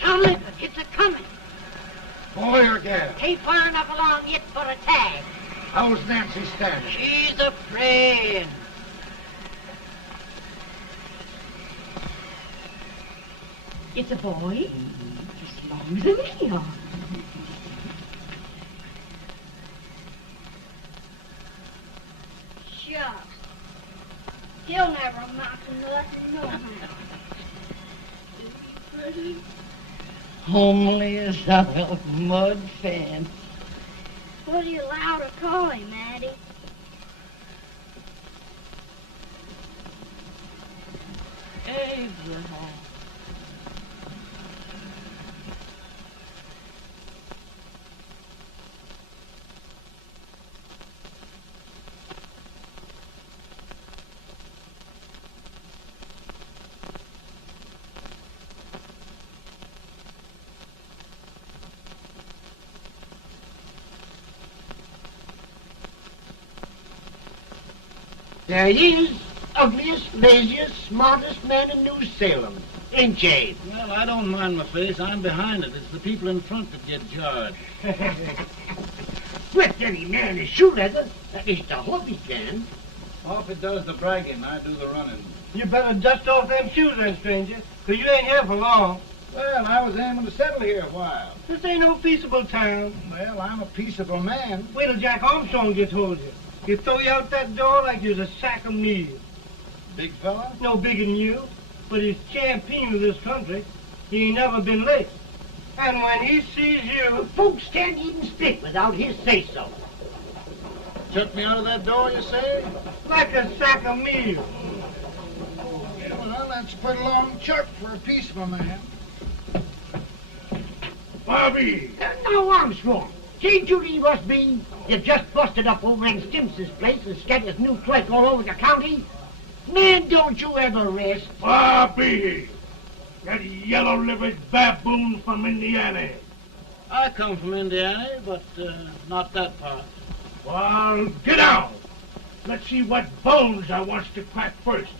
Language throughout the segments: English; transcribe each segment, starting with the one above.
Tom Lincoln, it's a-coming. Boy or gal? Ain't far enough along yet for a tag. How's Nancy standing? She's a-praying. It's a boy, as long as a me are. Shucks. He'll never amount to nothing, no how. Homely as a mud fan. What do you allow to call him, Addie? Abraham. There he is, ugliest, laziest, smartest man in New Salem, ain't ye? Well, I don't mind my face. I'm behind it. It's the people in front that get jarred. With any man is shoe leather, at least I hope he can. Off it does the bragging, I do the running. You better dust off them shoes then, stranger, 'cause you ain't here for long. Well, I was aiming to settle here a while. This ain't no peaceable town. Well, I'm a peaceable man. Wait till Jack Armstrong gets hold of you. He'll throw you out that door like you're a sack of meal. Big fella? No bigger than you, but he's champion of this country. He ain't never been late. And when he sees you... Folks can't even speak without his say-so. Chuck me out of that door, you say? like a sack of meal. Well, that's a pretty long chuck for a peaceable man. Bobby! Now, Armstrong, can't you leave us be? You just busted up old man Stimpson's place and scattered new clerk all over the county. Man, don't you ever rest. Bobby! That yellow-livered baboon from Indiana. I come from Indiana, but not that part. Well, get out. Let's see what bones I wants to crack first.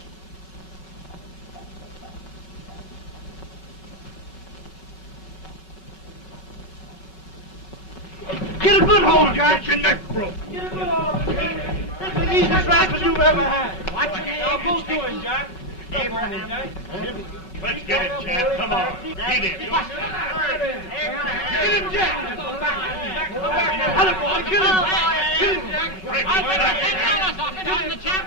Get a good hold, Jack. Get your neck broke. Get a good hold. That's the easiest rifle you've ever had. Watch it. Now, go to him, Jack. Abraham, Jack. Let's get it, Jack. Come on. Get it. Get him, Jack. Hello, boy. Get him. Get him, Jack. Break it, Jack.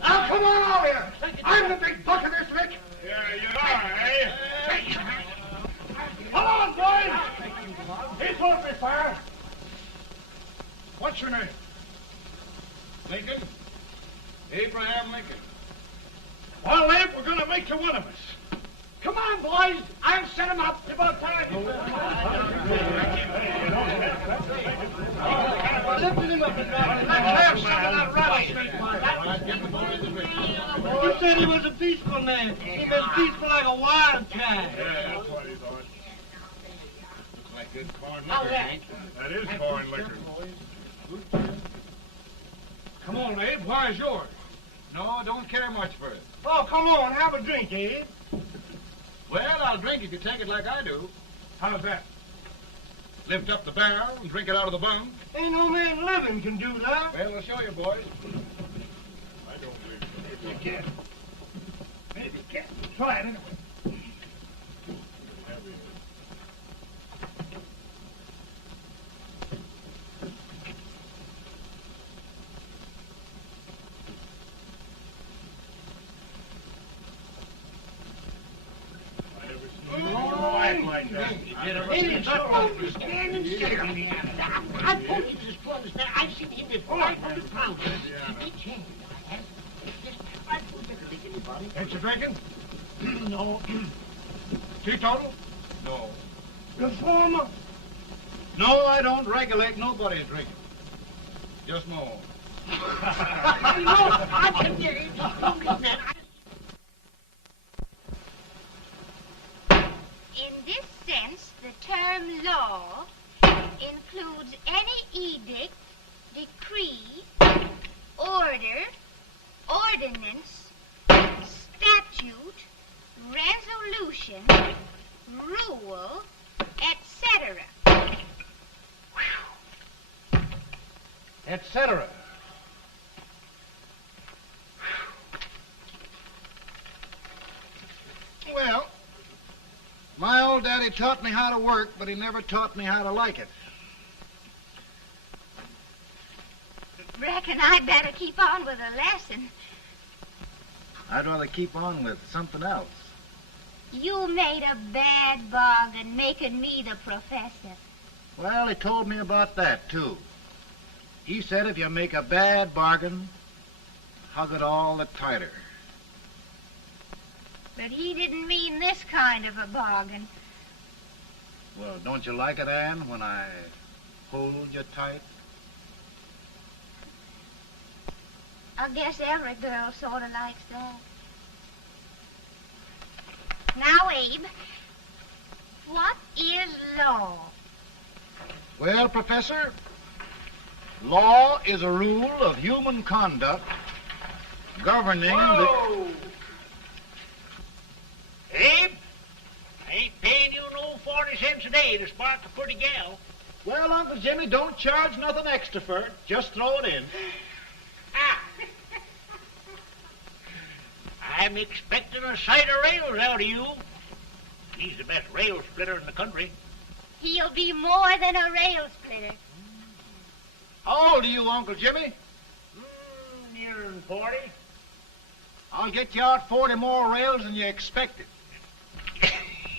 Now, come on over here. I'm the big buck of this lick. Yeah, you are, eh? Come on, boys. He's open fire. What's your name? Lincoln? Abraham Lincoln. Well, Abe, we're going to make you one of us. Come on, boys. I'll set him up. It's about time. Lifted him up and down. Let's have some of that rattlesnake. You said he was a peaceful man. He was peaceful like a wildcat. Yeah, that's what he thought. Looks like good corn liquor, Hank. That is corn liquor. Come on, Abe. Where's yours? No, don't care much for it. Oh, come on. Have a drink, Abe. Well, I'll drink if you take it like I do. How's that? Lift up the barrel and drink it out of the bung. Ain't no man living can do that. Well, I'll show you, boys. I don't believe so. Maybe you can. Maybe you can. Try it anyway. only stand and sit on the other. I've told you this to understand. I've seen him with 500 pounds. Each hand I have. Just I won't ever lick anybody. Ain't you drinking? No. Teetotal? No. Reformer. No, I don't regulate nobody's drinking. Just my own. I can get it. Man. In this sense, the term law includes any edict, decree, order, ordinance, statute, resolution, rule, etc. Etc. Well, my old daddy taught me how to work, but he never taught me how to like it. Reckon I'd better keep on with the lesson. I'd rather keep on with something else. You made a bad bargain making me the professor. Well, he told me about that, too. He said if you make a bad bargain, hug it all the tighter. But he didn't mean this kind of a bargain. Well, don't you like it, Anne, when I hold you tight? I guess every girl sort of likes that. Now, Abe, what is law? Well, Professor, law is a rule of human conduct governing Whoa! Abe, I ain't paying you no 40 cents a day to spark a pretty gal. Well, Uncle Jimmy, don't charge nothing extra for it. Just throw it in. Ah. I'm expecting a sight of rails out of you. He's the best rail splitter in the country. He'll be more than a rail splitter. How old are you, Uncle Jimmy? Nearing 40. I'll get you out 40 more rails than you expected.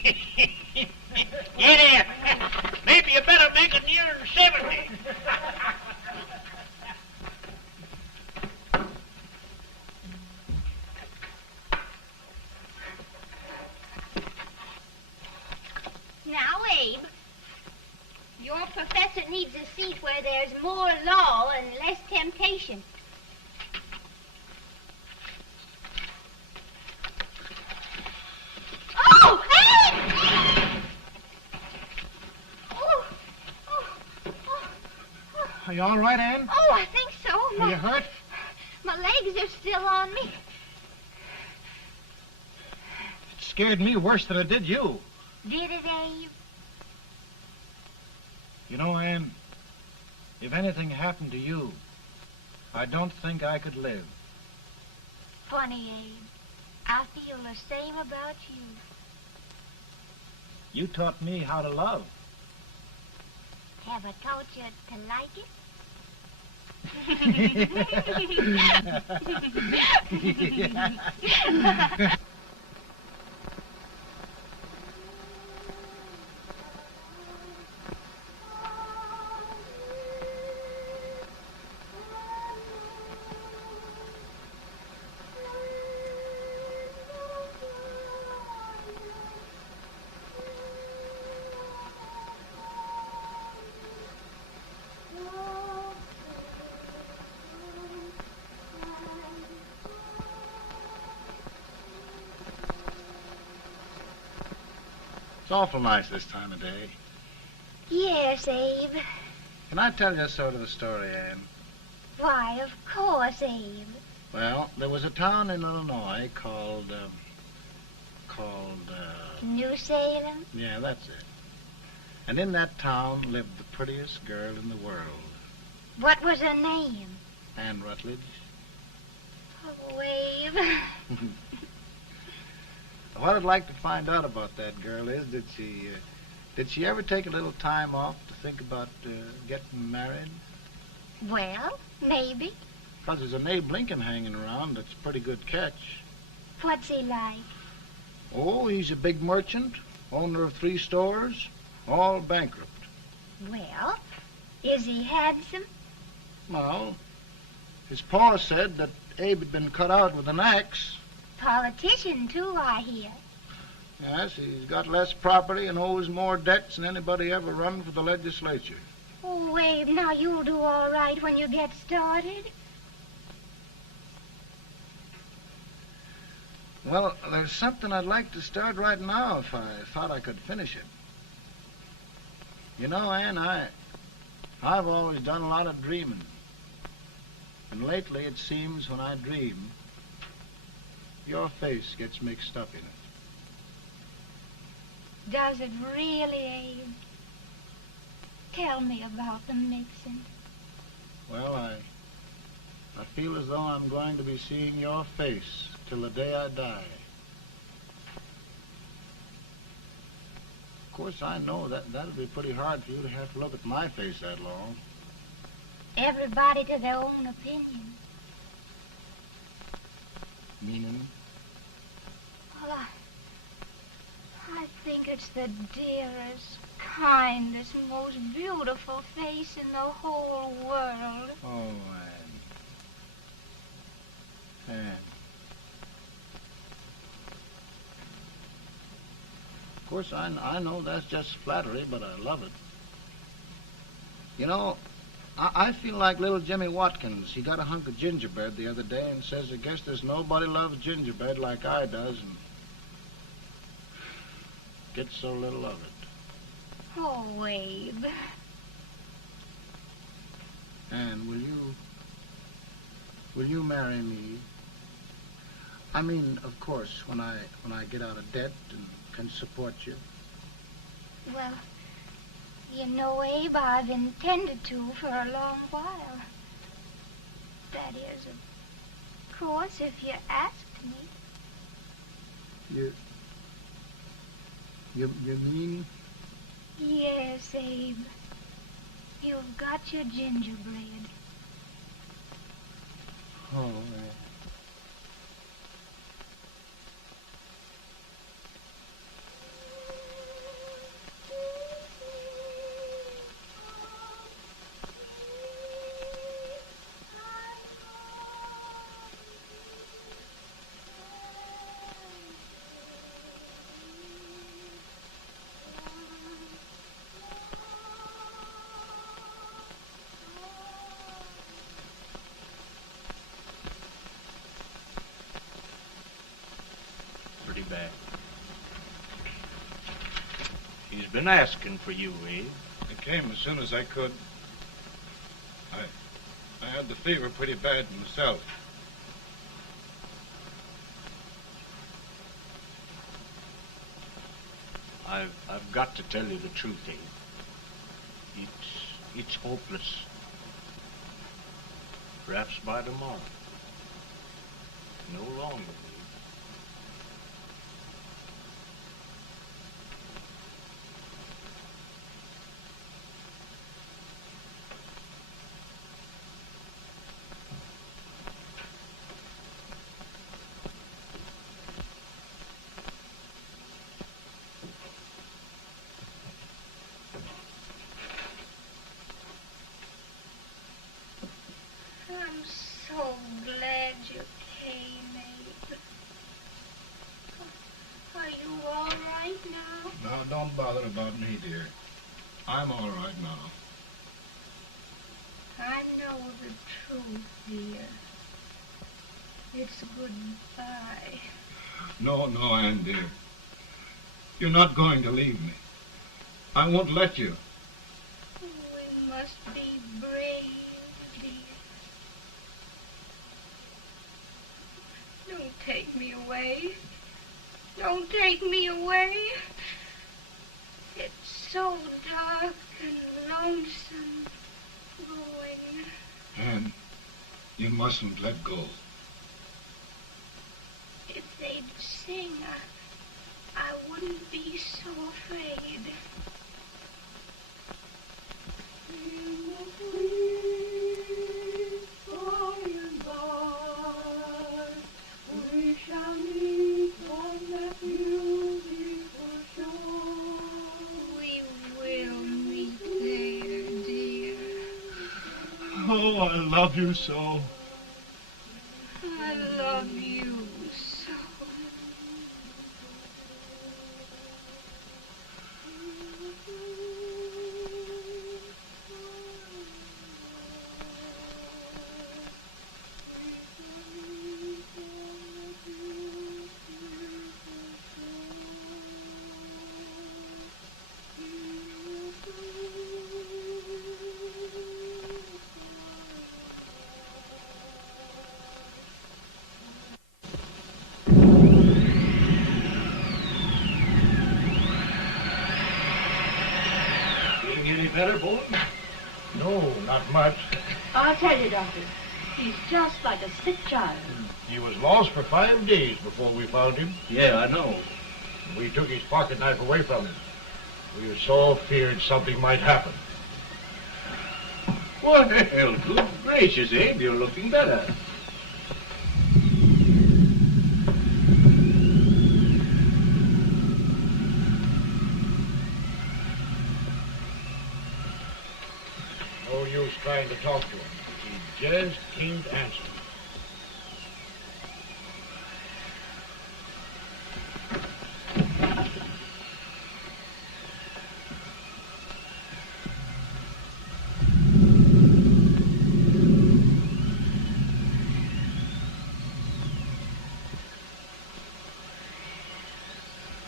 Get in. Maybe you better make it nearing 70. Now, Abe, your professor needs a seat where there's more law and less temptation. Oh, Abe! Are you all right, Anne? Oh, I think so. Are you hurt? My legs are still on me. It scared me worse than it did you. Did it, Abe? You know, Anne, if anything happened to you, I don't think I could live. Funny, Abe. I feel the same about you. You taught me how to love. Have I taught you to like it? It's awful nice this time of day. Yes, Abe. Can I tell you sort of a story, Anne? Why, of course, Abe. Well, there was a town in Illinois called, New Salem? yeah, that's it. And in that town lived the prettiest girl in the world, What was her name? Anne Rutledge. Oh, Abe. What I'd like to find out about that girl is, did she ever take a little time off to think about getting married? Well, maybe. Because there's an Abe Lincoln hanging around that's a pretty good catch. What's he like? Oh, he's a big merchant, owner of 3 stores. All bankrupt. Well, is he handsome? Well, his pa said that Abe had been cut out with an axe. Politician, too, I hear. Yes, he's got less property and owes more debts than anybody ever run for the legislature. Oh, Abe, now you'll do all right when you get started. Well, there's something I'd like to start right now if I thought I could finish it. You know, Ann, I've always done a lot of dreaming. And lately it seems when I dream, your face gets mixed up in it. Does it really, Abe? Tell me about the mixing. Well, I feel as though I'm going to be seeing your face till the day I die. Of course, I know that'll be pretty hard for you to have to look at my face that long. Everybody to their own opinion. Meaning? Well, I think it's the dearest, kindest, most beautiful face in the whole world. Oh, Ann. Of course, I know that's just flattery, but I love it. You know, I feel like little Jimmy Watkins. He got a hunk of gingerbread the other day and says, I guess there's nobody loves gingerbread like I does, and gets so little of it. Oh, Abe. Ann, will you marry me? I mean, of course, when I get out of debt and can support you. Well, you know, Abe, I've intended to for a long while. That is, of course, if you asked me. You mean? Yes, Abe. You've got your gingerbread. Oh, Bad. He's been asking for you, Abe. I came as soon as I could. I had the fever pretty bad myself. I've got to tell you the truth, Abe. It's hopeless. Perhaps by tomorrow. No longer. I'm so glad you came, Abe. Are you all right now? Now, don't bother about me, dear. I'm all right now. I know the truth, dear. It's goodbye. No, Ann, dear. You're not going to leave me. I won't let you. We must be brave, dear. Don't take me away. Don't take me away. It's so dark and lonesome going. Ann, you mustn't let go. If they'd sing, I wouldn't be so afraid. We shall meet on that beautiful shore. We will. Oh, I love you so. I love you so. Any better, boy? No, not much. I'll tell you, Doctor, he's just like a sick child. He was lost for 5 days before we found him. Yeah, I know. We took his pocket knife away from him. We were so feared something might happen. Well, good gracious, Abe, you're looking better. No use trying to talk to him. He just can't answer.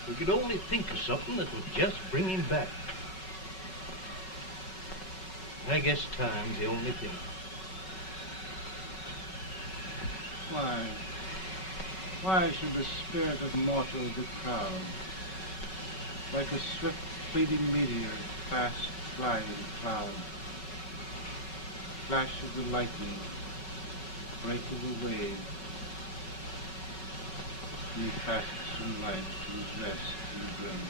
We could only think of something that would just bring him back. I guess time's the only thing. Why should the spirit of mortal be proud? Like a swift fleeting meteor, fast flying cloud. Flash of the lightning, break of the wave. He passes from life to his rest in the grave.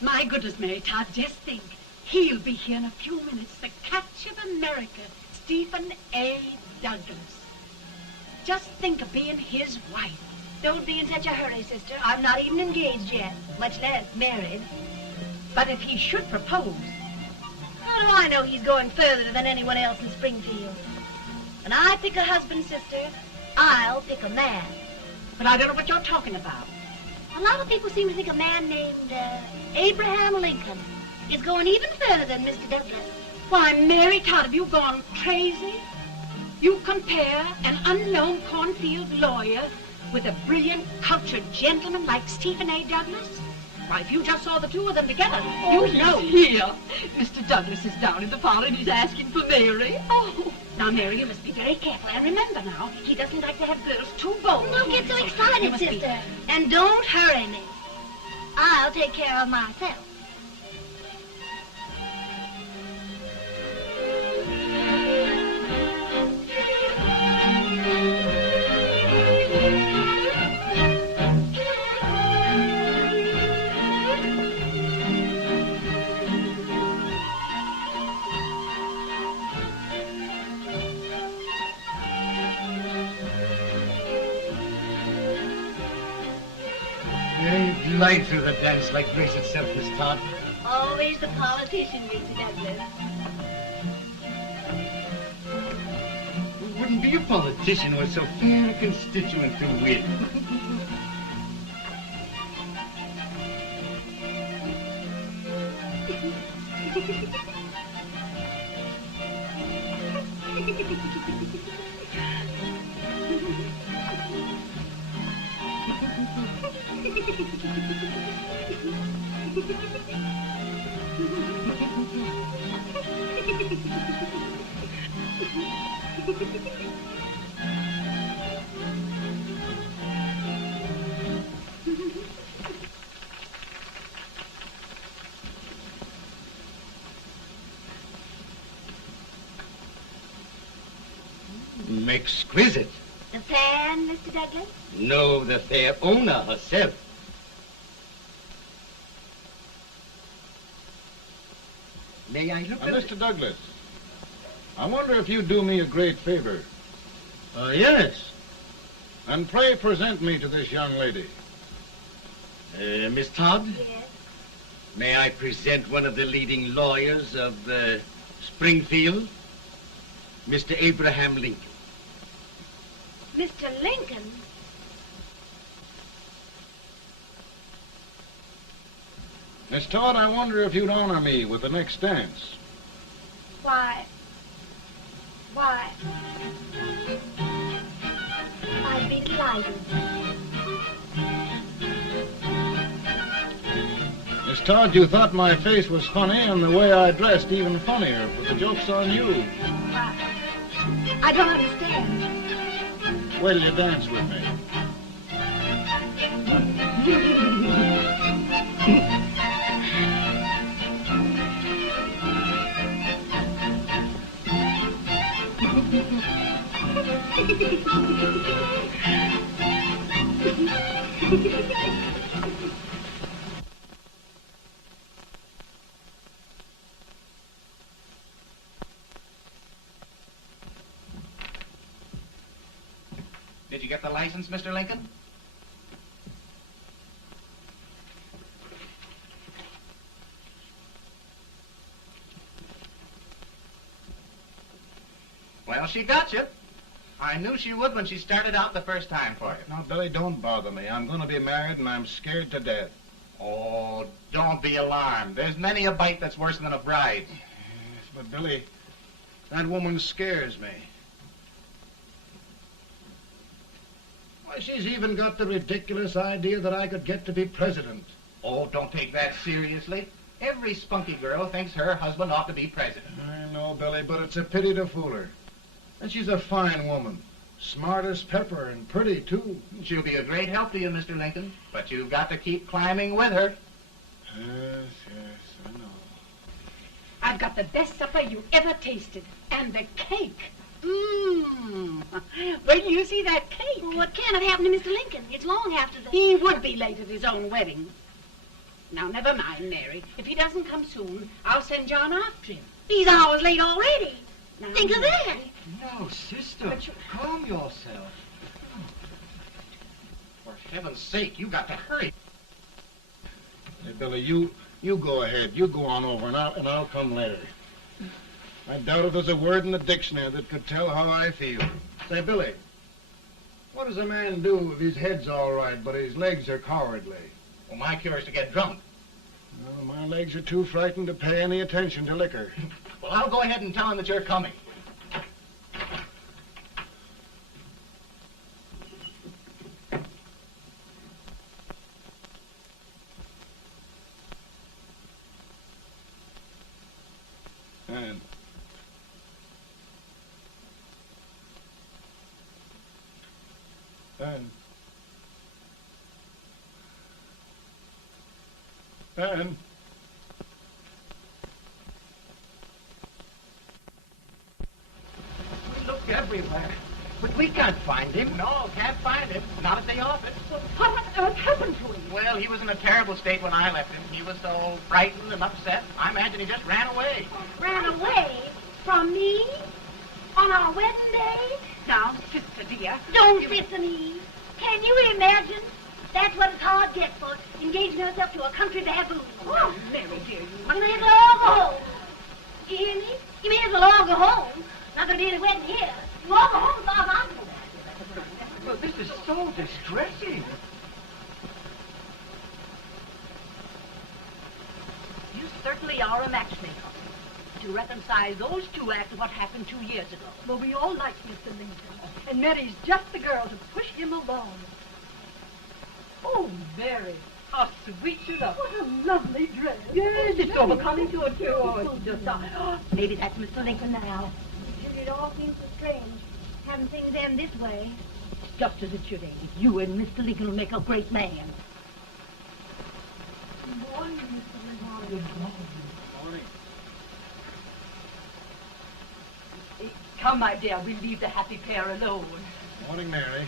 My goodness, Mary Todd, just think. He'll be here in a few minutes. The catch of America. Stephen A. Douglas. Just think of being his wife. Don't be in such a hurry, sister. I'm not even engaged yet, much less married. But if he should propose... How do I know he's going further than anyone else in Springfield? When I pick a husband, sister, I'll pick a man. But I don't know what you're talking about. A lot of people seem to think a man named Abraham Lincoln is going even further than Mr. Douglas. Why, Mary Todd, have you gone crazy? You compare an unknown cornfield lawyer with a brilliant, cultured gentleman like Stephen A. Douglas? Why, if you just saw the two of them together, you'd know. Here. Mr. Douglas is down in the parlor and he's asking for Mary. Oh, now, Mary, you must be very careful. And remember now, he doesn't like to have girls too bold. Don't get so excited, sister. And don't hurry me. I'll take care of myself. Glide through the dance like grace itself, Miss Todd. Always the politician, Mr. Douglas. We wouldn't be a politician with so fair a constituent to win. Exquisite. The fan, Mr. Douglas? No, the fair owner herself. May I look at it? Mr. Douglas, I wonder if you'd do me a great favor. Yes. And pray present me to this young lady. Miss Todd? Yes. May I present one of the leading lawyers of Springfield, Mr. Abraham Lincoln. Mr. Lincoln? Miss Todd, I wonder if you'd honor me with the next dance. Why, I'd be delighted. Miss Todd, you thought my face was funny and the way I dressed even funnier, but the joke's on you. I don't understand. Wait till you dance with me. Did you get the license, Mr. Lincoln? Well, she got you. I knew she would when she started out the first time for you. Now, Billy, don't bother me. I'm going to be married, and I'm scared to death. Oh, don't be alarmed. There's many a bite that's worse than a bride. Yes, but, Billy, that woman scares me. Why, she's even got the ridiculous idea that I could get to be president. Oh, don't take that seriously. Every spunky girl thinks her husband ought to be president. I know, Billy, but it's a pity to fool her. And she's a fine woman. Smart as pepper and pretty, too. She'll be a great help to you, Mr. Lincoln. But you've got to keep climbing with her. Yes, I know. I've got the best supper you ever tasted. And the cake. Mmm. Wait till you see that cake. Well, what can have happened to Mr. Lincoln? It's long after the... He would be late at his own wedding. Now, never mind, Mary. If he doesn't come soon, I'll send John after him. He's hours late already. Think of that. No, sister. Calm yourself. For heaven's sake, you got to hurry. Hey, Billy, you go ahead. You go on over, and I'll come later. I doubt if there's a word in the dictionary that could tell how I feel. Say, Billy, what does a man do if his head's all right, but his legs are cowardly? Well, my cure is to get drunk. Well, my legs are too frightened to pay any attention to liquor. Well, I'll go ahead and tell him that you're coming. And We looked everywhere, but we can't find him. No, can't find him. Not at the office. Well, what on earth happened to him? Well, he was in a terrible state when I left him. He was so frightened and upset. I imagine he just ran away. Ran away from me on our wedding day? Now, sister dear. Don't listen, Eve. Can you imagine? That's what his heart gets for engaging herself to a country baboon. Oh, Mary, dear, You may as well all go home. You hear me? You may as well all go home. Not gonna be any wedding here. You all go home as far as I'm concerned. Well, this is so distressing. You certainly are a matchmaker. To reconcile those two after what happened 2 years ago. Well, we all like Mr. Lincoln. And Mary's just the girl to push him along. Oh, Mary, how sweet you look. What a lovely dress. Yes, it's overcoming to it, too. Oh, it's just... maybe that's Mr. Lincoln now. It all seems so strange, having things end this way. It's just as it should end. You and Mr. Lincoln will make a great man. Good morning, Mr. Lincoln. Good morning. morning. Come, my dear, we'll leave the happy pair alone. Morning, Mary.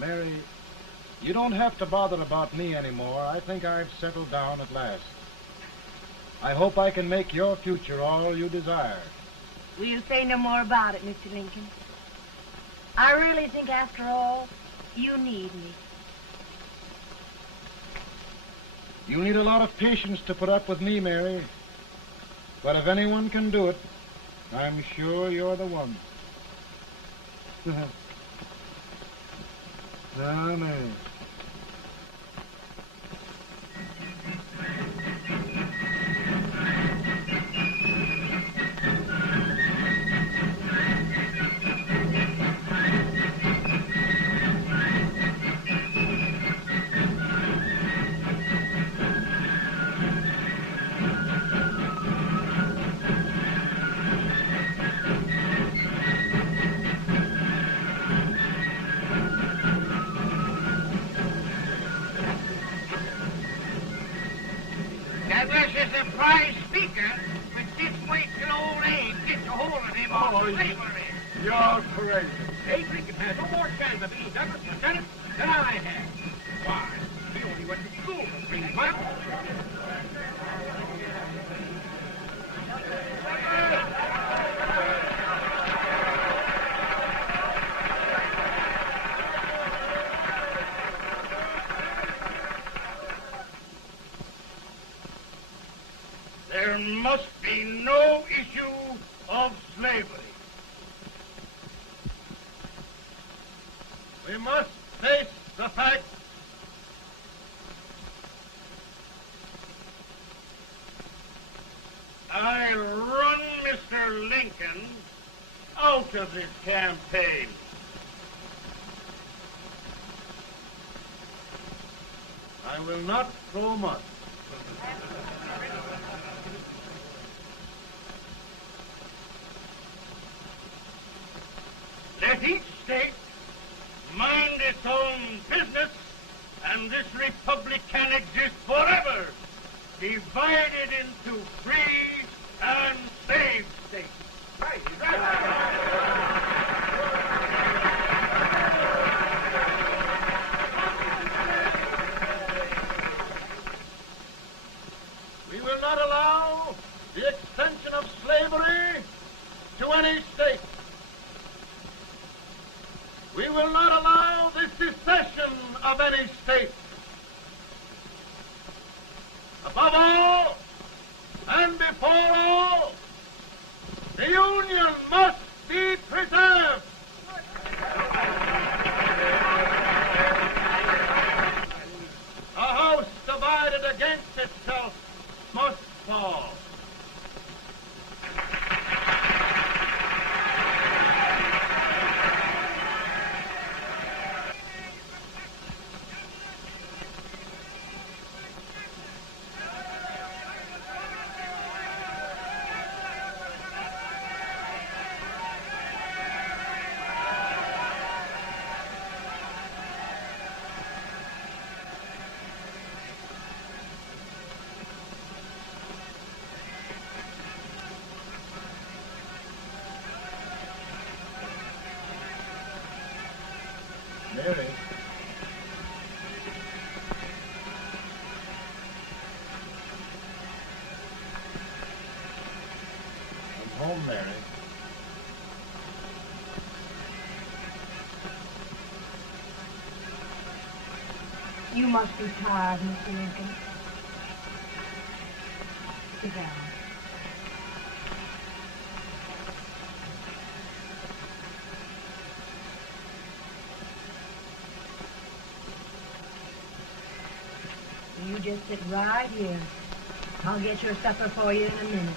Mary, you don't have to bother about me anymore. I think I've settled down at last. I hope I can make your future all you desire. We'll say no more about it, Mr. Lincoln. I really think, after all, you need me. You need a lot of patience to put up with me, Mary. But if anyone can do it, I'm sure you're the one. Now, Mary. Douglas is a prize speaker, but this way till old age gets a hold of him on slavery. You're crazy. Abe Lincoln has no more chance of being Douglas Lieutenant than I have. Why? He only went to school for 3 months. There must be no issue of slavery. We must face the fact I run Mr. Lincoln out of this campaign. I will not throw much. Let each state mind its own business, and this republic can exist forever, divided into free and slave states. Right. Mary. You must be tired, Mr. Lincoln. Sit down. You just sit right here. I'll get your supper for you in a minute.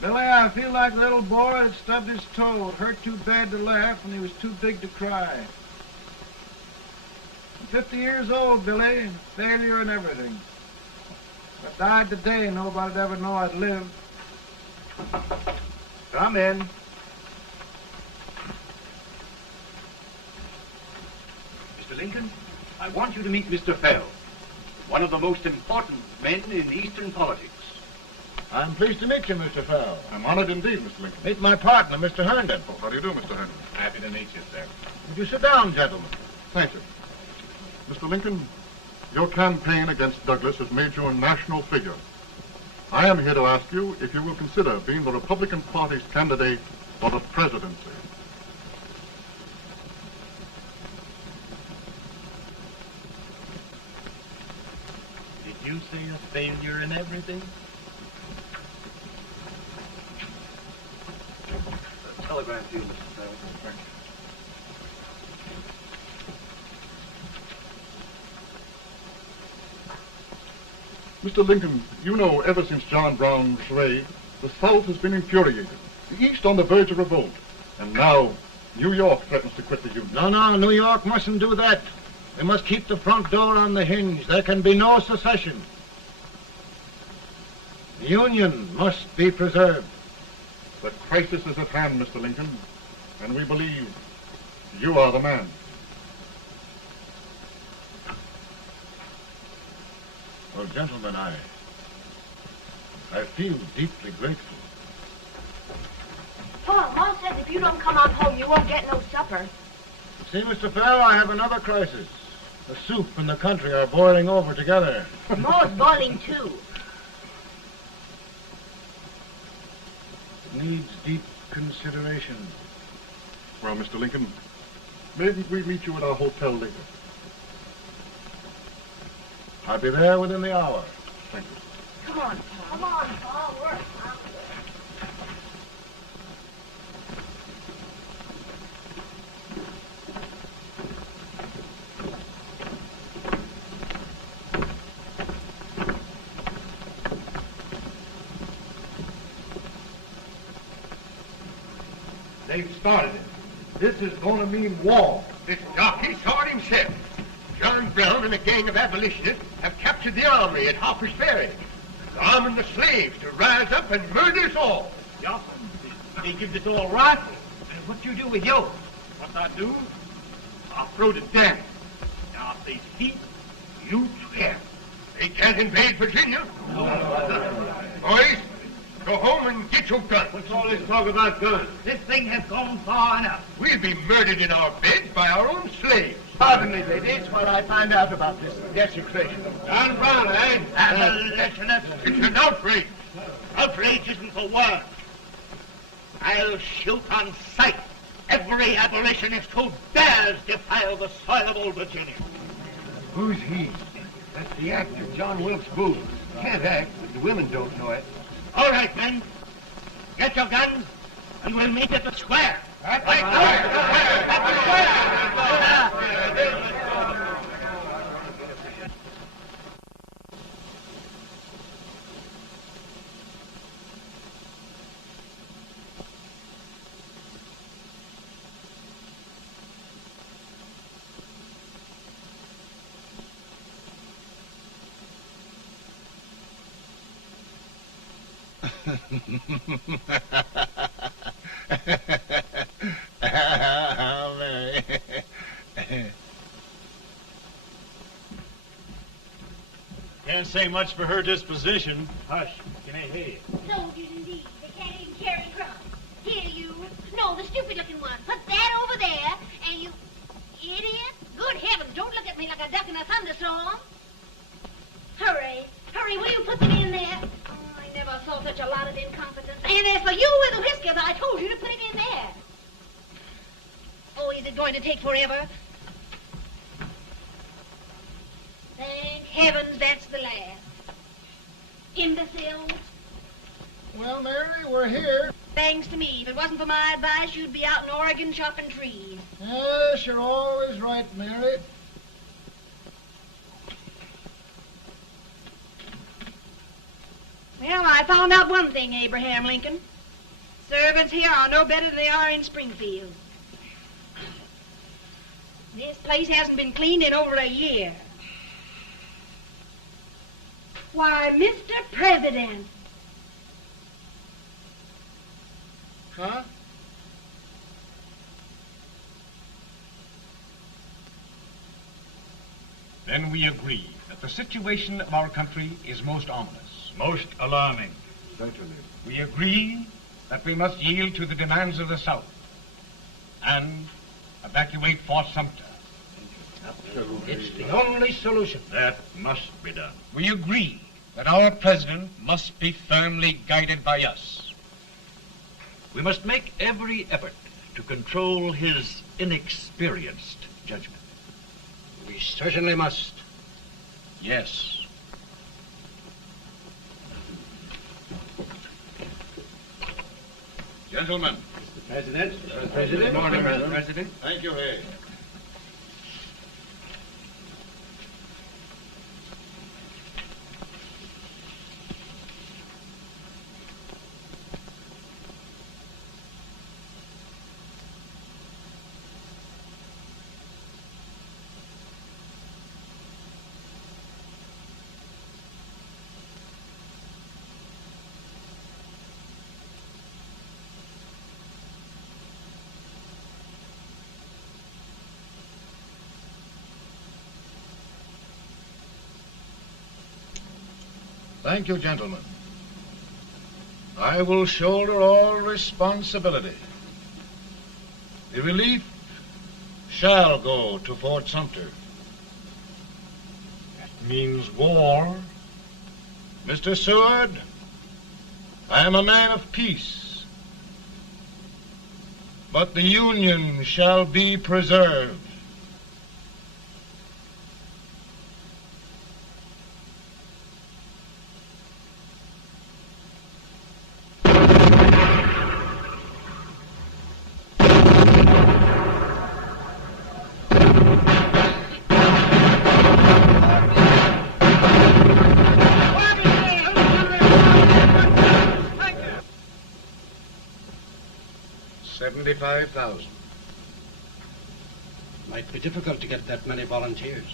Billy, I feel like a little boy that stubbed his toe. It hurt too bad to laugh and he was too big to cry. I'm 50 years old, Billy, failure and everything. If I died today, nobody'd ever know I'd lived. Come in. Mr. Lincoln, I want you to meet Mr. Fell, one of the most important men in Eastern politics. I'm pleased to meet you, Mr. Fell. I'm honored indeed, Mr. Lincoln. Meet my partner, Mr. Herndon. Oh, how do you do, Mr. Herndon? Happy to meet you, sir. Would you sit down, gentlemen? Thank you. Mr. Lincoln, your campaign against Douglas has made you a national figure. I am here to ask you if you will consider being the Republican Party's candidate for the presidency. Did you say a failure in everything? Telegram to you, Mr. Fell. Thank you. Mr. Lincoln, you know ever since John Brown's raid, the South has been infuriated, the East on the verge of revolt, and now New York threatens to quit the Union. No, New York mustn't do that. We must keep the front door on the hinge. There can be no secession. The Union must be preserved. The crisis is at hand, Mr. Lincoln, and we believe you are the man. Well, gentlemen, I feel deeply grateful. Paul, Ma says if you don't come on home, you won't get no supper. See, Mr. Fell, I have another crisis. The soup and the country are boiling over together. Ma's boiling too. It needs deep consideration. Well, Mr. Lincoln, maybe we meet you at our hotel later. I'll be there within the hour. Thank you. Come on, Paul. Come on, Paul. We're hungry. They've started it. This is going to mean war. This jockey saw it himself. John Brown and a gang of abolitionists have captured the armory at Harper's Ferry, arming the slaves to rise up and murder us all. Yes, they give us all rifles. And what you do with yours? What I do? I'll throw it down. Now, if they speak, you swear. They can't invade Virginia. Boys, go home and get your guns. What's all this talk about guns? This thing has gone far enough. We'll be murdered in our beds by our own slaves. Pardon me, ladies, while I find out about this desecration. John Brown, eh? Abolitionist. It's an outrage. Outrage isn't the word. I'll shoot on sight every abolitionist who dares defile the soil of old Virginia. Who's he? That's the actor, John Wilkes Booth. Can't act, but the women don't know it. All right, men. Get your guns, and we'll meet at the square. At the Mary. Can't say much for her disposition. Hush, can I hear you? Soldiers indeed. They can't even carry crumbs. Here, you. No the stupid-looking one. Put that over there, and you... Idiot! Good heavens, don't look at me like a duck in a thunderstorm. Hurry. Hurry, will you put them in there? Oh, I never saw such a lot of incompetence. And as for you with the whiskers, I told you to put it in there. Oh, is it going to take forever? Thank heavens that's the last. Imbeciles. Well, Mary, we're here. Thanks to me. If it wasn't for my advice, you'd be out in Oregon chopping trees. Yes, you're always right, Mary. Well, I found out one thing, Abraham Lincoln. Servants here are no better than they are in Springfield. This place hasn't been cleaned in over a year. Why, Mr. President. Huh? Then we agree that the situation of our country is most ominous. Most alarming. Certainly. We agree that we must yield to the demands of the South and evacuate Fort Sumter. It's the only solution. That must be done. We agree that our president must be firmly guided by us. We must make every effort to control his inexperienced judgment. We certainly must. Yes. Gentlemen. Mr. President. Mr. President. Good morning, Mr. President. Thank you, Hay. Thank you, gentlemen. I will shoulder all responsibility. The relief shall go to Fort Sumter. That means war. Mr. Seward, I am a man of peace, but the Union shall be preserved. $75,000. Might be difficult to get that many volunteers.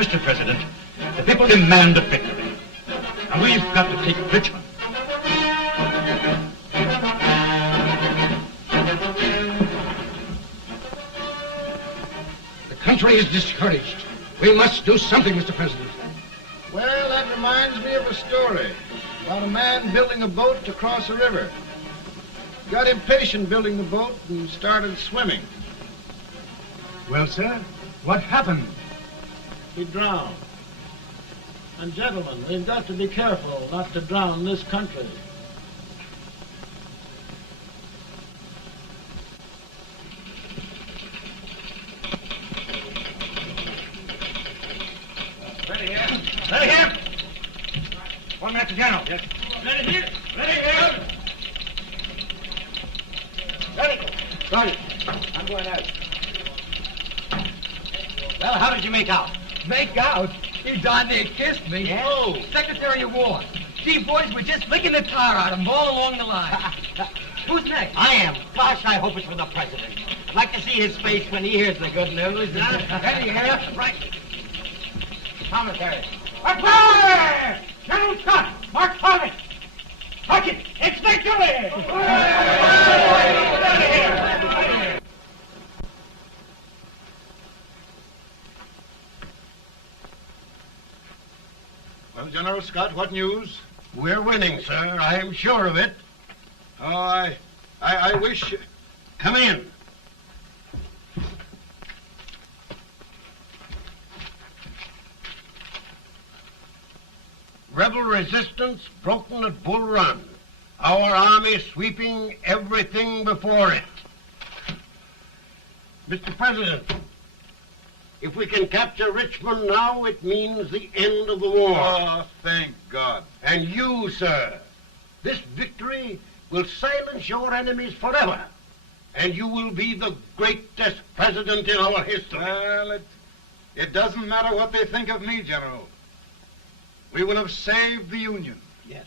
Mr. President, the people demand a victory. And we've got to take Richmond. The country is discouraged. We must do something, Mr. President. Well, that reminds me of a story about a man building a boat to cross a river. Got impatient building the boat and started swimming. Well, sir, what happened? He drowned. And gentlemen, we've got to be careful not to drown this country. Ready here. Ready here. 1 minute to General. Yes. Ready here. Ready here. Ready. Right. I'm going out. Well, how did you make out? Make out? He darn near kissed me. Yeah? Oh, Secretary of War. Gee, boys, we're just licking the tar out of him all along the line. Who's next? I am. Gosh, I hope it's for the President. I'd like to see his face when he hears the good news. Ready here. Right. Commissary. Fire! General Scott! Mark Thomas! Touch it! It's victory! Well, General Scott, what news? We're winning, sir. I'm sure of it. Oh, I wish... Come in. Rebel resistance broken at Bull Run. Our army sweeping everything before it. Mr. President, if we can capture Richmond now, it means the end of the war. Oh, thank God. And you, sir, this victory will silence your enemies forever. And you will be the greatest president in our history. Well, it doesn't matter what they think of me, General. We will have saved the Union. Yes.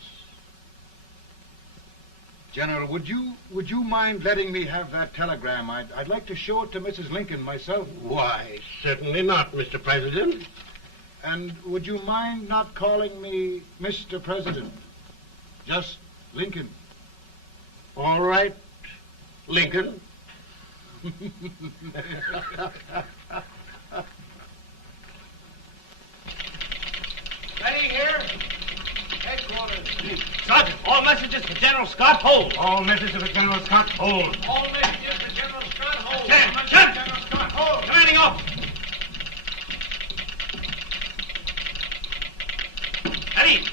General, would you mind letting me have that telegram? I'd like to show it to Mrs. Lincoln myself. Why, certainly not, Mr. President. And would you mind not calling me Mr. President? Just Lincoln. All right, Lincoln. Ready here. Headquarters. Sergeant, all messages for General Scott, hold. All messages for General Scott, hold. All messages for General Scott, hold. General Scott, hold. Commanding officer. Ready.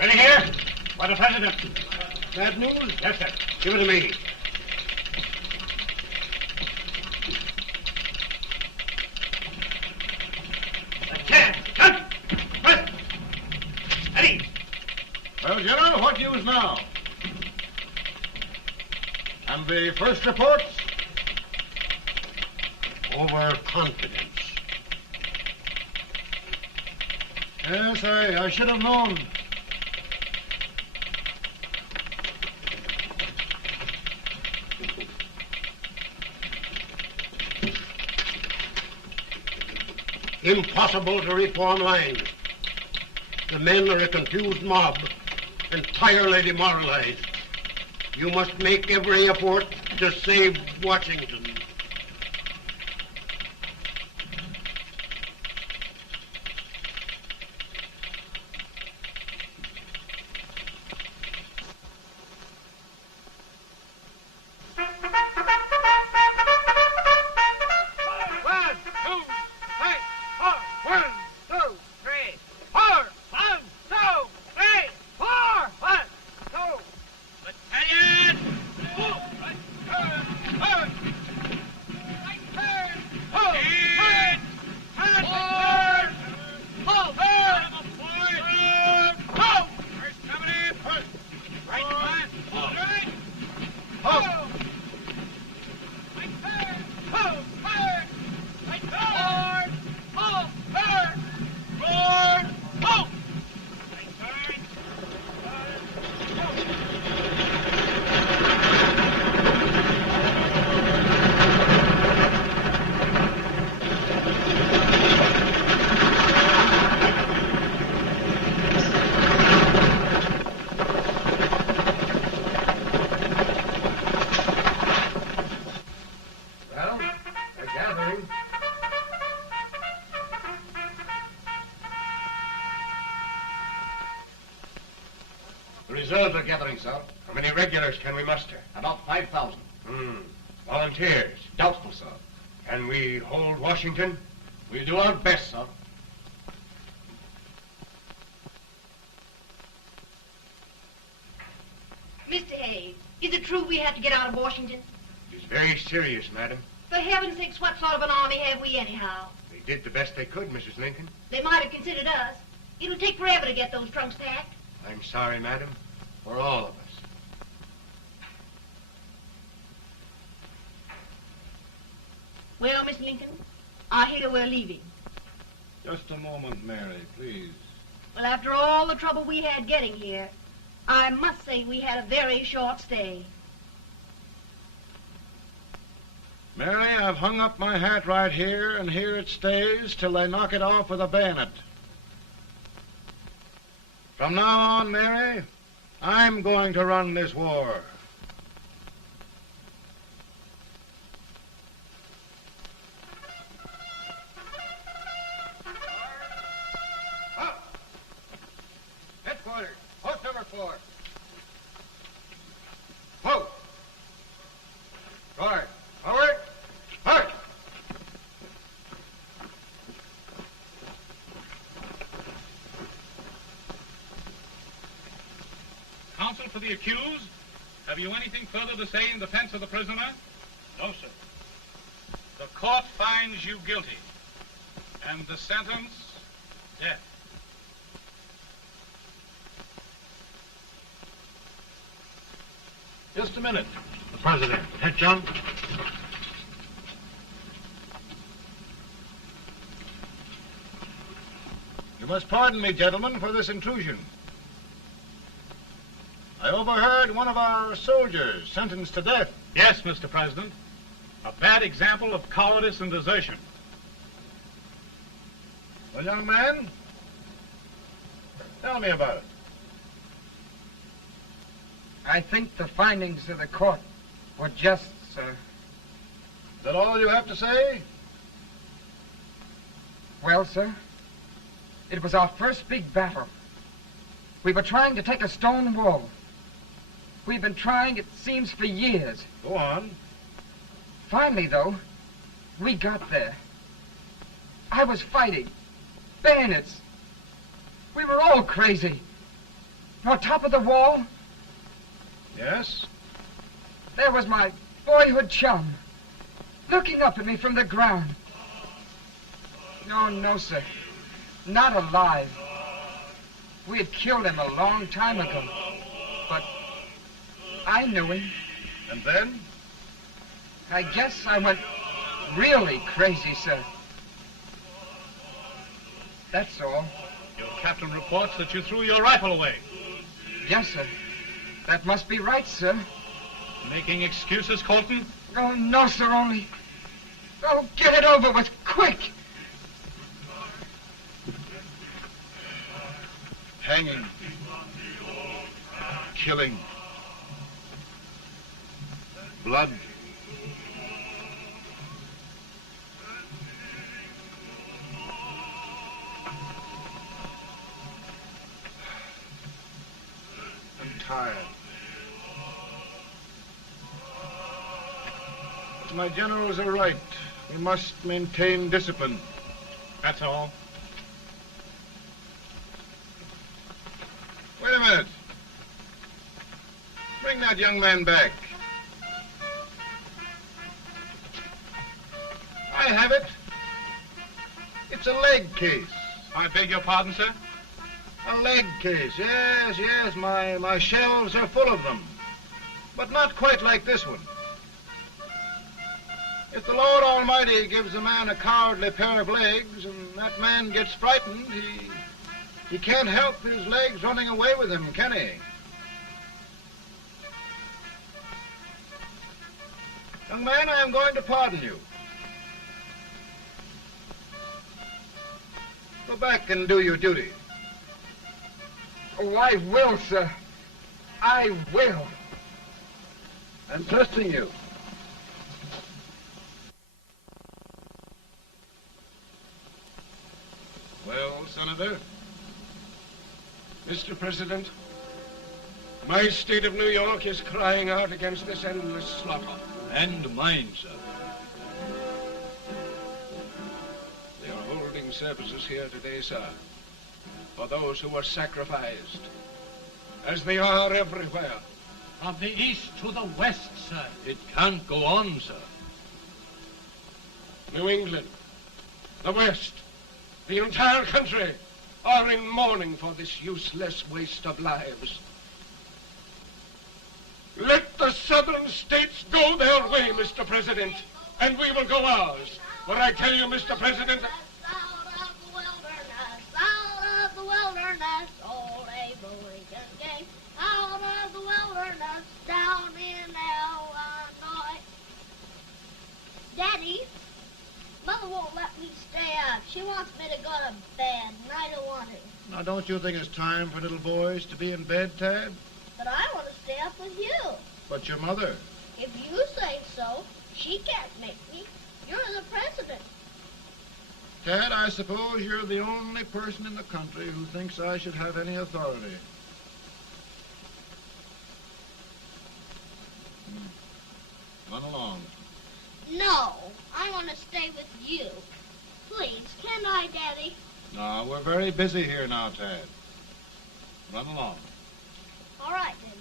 Ready here. For the President. Bad news? Yes, sir. Give it to me. Well, General, what news now? And the first reports? Overconfidence. Yes, I should have known. Impossible to reform lines. The men are a confused mob, entirely demoralized. You must make every effort to save Washington. reserves are gathering, sir. How many regulars can we muster? About 5,000. Volunteers? Doubtful, sir. Can we hold Washington? We'll do our best, sir. Mr. Hayes, is it true we have to get out of Washington? It's very serious, madam. For heaven's sakes, what sort of an army have we anyhow? They did the best they could, Mrs. Lincoln. They might have considered us. It'll take forever to get those trunks packed. I'm sorry, madam, for all of us. Well, Miss Lincoln, I hear we're leaving. Just a moment, Mary, please. Well, after all the trouble we had getting here, I must say we had a very short stay. Mary, I've hung up my hat right here, and here it stays till they knock it off with a bayonet. From now on, Mary, I'm going to run this war. Headquarters, post number 4. Whoa! Guard, forward, march! Counsel for the accused, have you anything further to say in defense of the prisoner? No, sir. The court finds you guilty, and the sentence, death. Just a minute. The President. Head, John. You must pardon me, gentlemen, for this intrusion. I overheard one of our soldiers sentenced to death. Yes, Mr. President. A bad example of cowardice and desertion. Well, young man, tell me about it. I think the findings of the court were just, sir. Is that all you have to say? Well, sir, it was our first big battle. We were trying to take a stone wall. We've been trying, it seems, for years. Go on. Finally, though, we got there. I was fighting. Bayonets. We were all crazy. On top of the wall, Yes? there was my boyhood chum, looking up at me from the ground. No, sir. Not alive. We had killed him a long time ago. But I knew him. And then? I guess I went really crazy, sir. That's all. Your captain reports that you threw your rifle away. Yes, sir. That must be right, sir. Making excuses, Colton? Oh, no, sir, only... Oh, get it over with, quick! Hanging. Killing. Blood. I'm tired. But my generals are right. We must maintain discipline. That's all. Wait a minute. Bring that young man back. I have it. It's a leg case. I beg your pardon, sir? A leg case, yes. My shelves are full of them. But not quite like this one. If the Lord Almighty gives a man a cowardly pair of legs and that man gets frightened, he can't help his legs running away with him, can he? Young man, I am going to pardon you. Go back and do your duty. Oh, I will, sir. I will. I'm trusting you. Well, Senator? Mr. President, My state of New York is crying out against this endless slaughter. And mine, sir. They are holding services here today, sir, for those who were sacrificed, as they are everywhere. From the east to the west, sir. It can't go on, sir. New England, the West, the entire country are in mourning for this useless waste of lives. Let the southern states go their way, Mr. President, and we will go ours. For I tell you, Mr. President, Out of the wilderness, old Abe Lincoln came. Out of the wilderness, down in Illinois. Daddy, Mother won't let me stay up. She wants me to go to bed, and I don't want to. Now, don't you think it's time for little boys to be in bed, Tad? But I want to stay up with you. But your mother. If you say so, she can't make me. You're the president. Tad, I suppose you're the only person in the country who thinks I should have any authority. Run along. No, I want to stay with you. Please, can I, Daddy? No, we're very busy here now, Tad. Run along. All right, Daddy.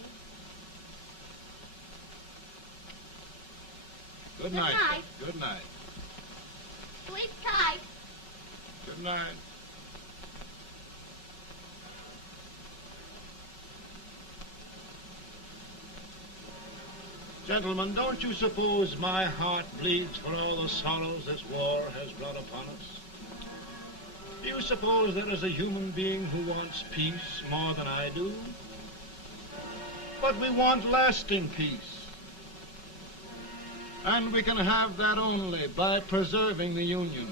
Good Good night. night. Good night. Sleep tight. Good night. Gentlemen, don't you suppose my heart bleeds for all the sorrows this war has brought upon us? Do you suppose there is a human being who wants peace more than I do? But we want lasting peace. And we can have that only by preserving the Union.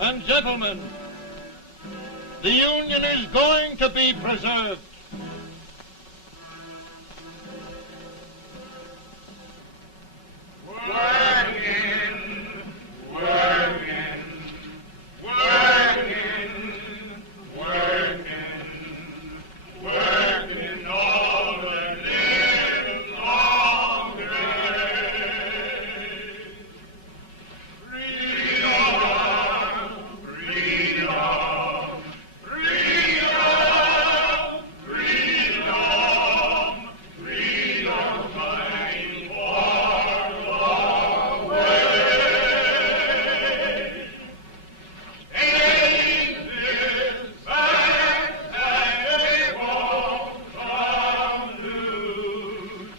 And gentlemen, the Union is going to be preserved. Working, working, working, working, working all the live long day. Freedom, freedom, freedom, freedom, freedom, fighting for the way. Take this back that they won't come loose.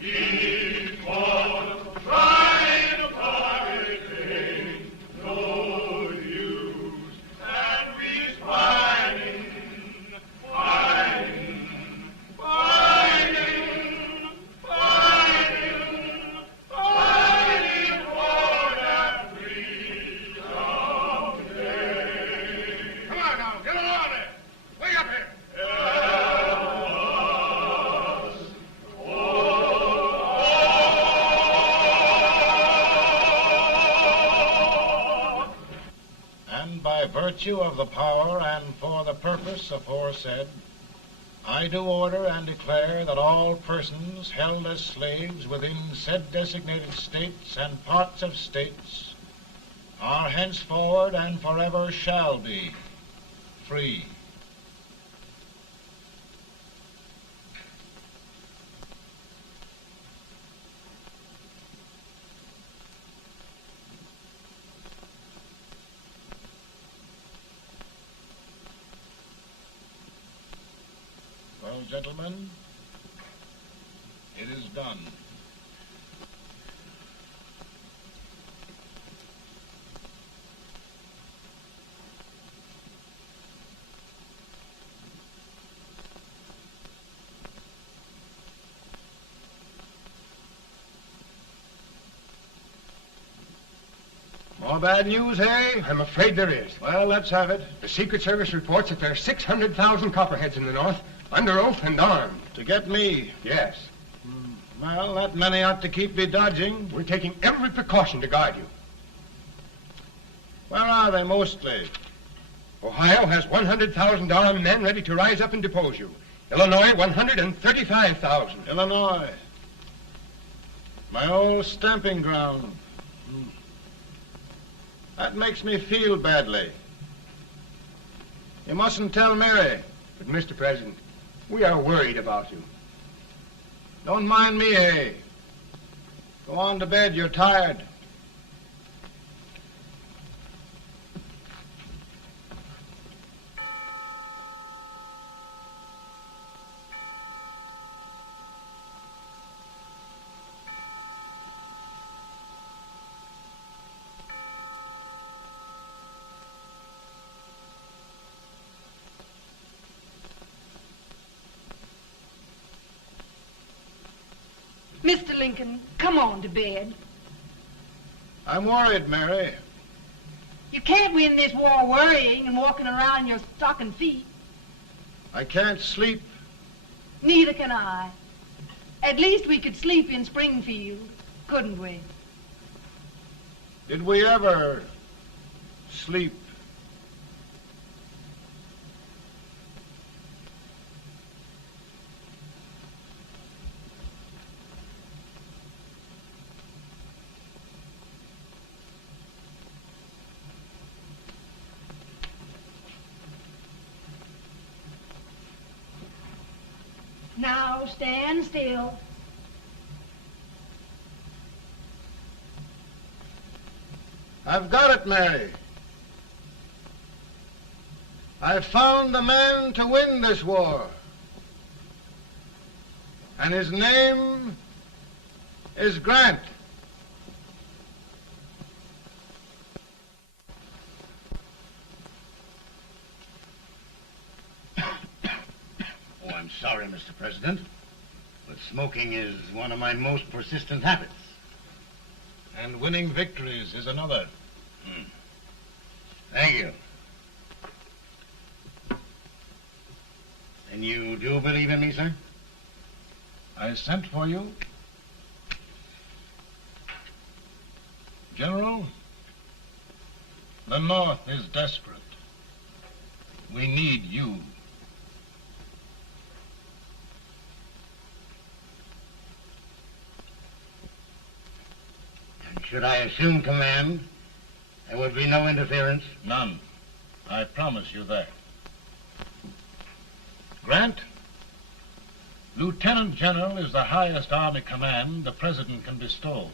Keep on trying to pirate ain't no use. And we's fighting, fighting, fighting, fighting, fighting for that freedom day. Come on now, get along there. Way up here. And by virtue of the power and for the purpose aforesaid, I do order and declare that all persons held as slaves within said designated states and parts of states are henceforward and forever shall be free. Well, gentlemen, it is done. More bad news, eh? I'm afraid there is. Well, let's have it. The Secret Service reports that there are 600,000 copperheads in the North, under oath and armed. To get me? Yes. Well, that many ought to keep me dodging. We're taking every precaution to guard you. Where are they mostly? Ohio has $100,000 men ready to rise up and depose you. Illinois, 135,000. Illinois. My old stamping ground. That makes me feel badly. You mustn't tell Mary. But, Mr. President, we are worried about you. Don't mind me, eh? Go on to bed. You're tired. Mr. Lincoln, come on to bed. I'm worried, Mary. You can't win this war worrying and walking around in your stocking feet. I can't sleep. Neither can I. At least we could sleep in Springfield, couldn't we? Did we ever sleep? Now stand still. I've got it, Mary. I've found the man to win this war. And his name is Grant. Oh, I'm sorry, Mr. President, but smoking is one of my most persistent habits. And winning victories is another. Thank you. And you do believe in me, sir? I sent for you. General, the North is desperate. We need you. And should I assume command, there would be no interference? None. I promise you that. Grant, Lieutenant General is the highest army command the President can bestow.